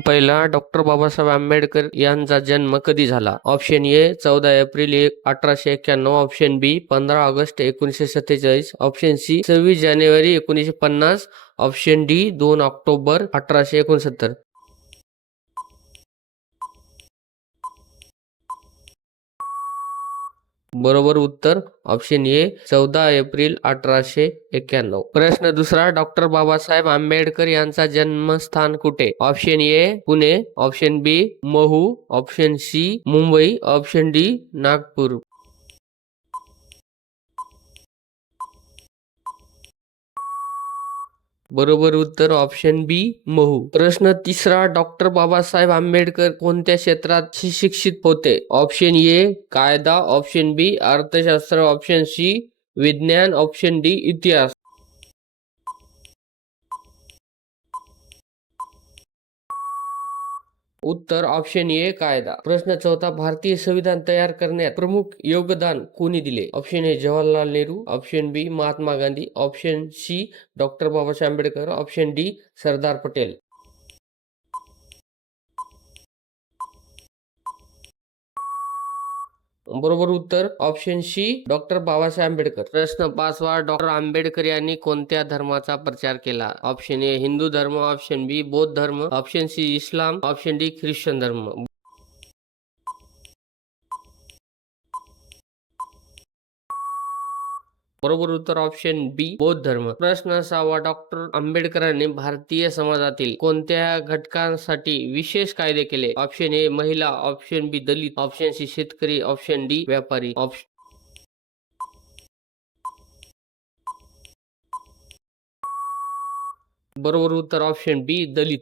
पहिला, डॉक्टर बाबासाहेब आंबेडकर यांचा जन्म कधी झाला? Option A 14 April 1891, option B 15 August 1947, option C 26 जानेवारी 1950, ऑप्शन डी 2 ऑक्टोबर 1869. बरोबर उत्तर ऑप्शन ए 14 एप्रिल 1891. प्रश्न दुसरा, डॉक्टर बाबासाहेब आंबेडकर यांचा जन्मस्थान कुठे? Option A Pune, option B Mhow, option C Mumbai, option D Nagpur. बरोबर उत्तर ऑप्शन बी महू. प्रश्न तिसरा, डॉक्टर बाबासाहेब आंबेडकर कोणत्या क्षेत्रात शिक्षित होते? ऑप्शन ए कायदा, ऑप्शन बी अर्थशास्त्र, ऑप्शन सी विज्ञान, ऑप्शन डी इतिहास. उत्तर ऑप्शन ए कायदा. प्रश्न चौथा, भारतीय संविधान तयार करण्यात प्रमुख योगदान कोणी दिले? Option A Jawaharlal Nehru, option B Mahatma Gandhi, option C doctor Babasaheb Ambedkar, option D Sardar Patel. बरोबर उत्तर option C doctor Babasaheb Ambedkar. प्रश्न पाचवा, डॉक्टर आंबेडकर यांनी कोणत्या धर्माचा प्रचार केला? ऑप्शन ए हिंदू धर्म, ऑप्शन बी बौद्ध धर्म, ऑप्शन सी इस्लाम, ऑप्शन डी ख्रिश्चन धर्म. बरोबर उत्तर ऑप्शन बी बौद्ध धर्म. प्रश्न सहावा, डॉक्टर आंबेडकरांनी भारतीय समाजातील कोणत्या घटकांसाठी विशेष कायदे केले? ऑप्शन ए महिला, ऑप्शन बी दलित, ऑप्शन सी शेतकरी, ऑप्शन डी व्यापारी. बरोबर उत्तर ऑप्शन बी दलित.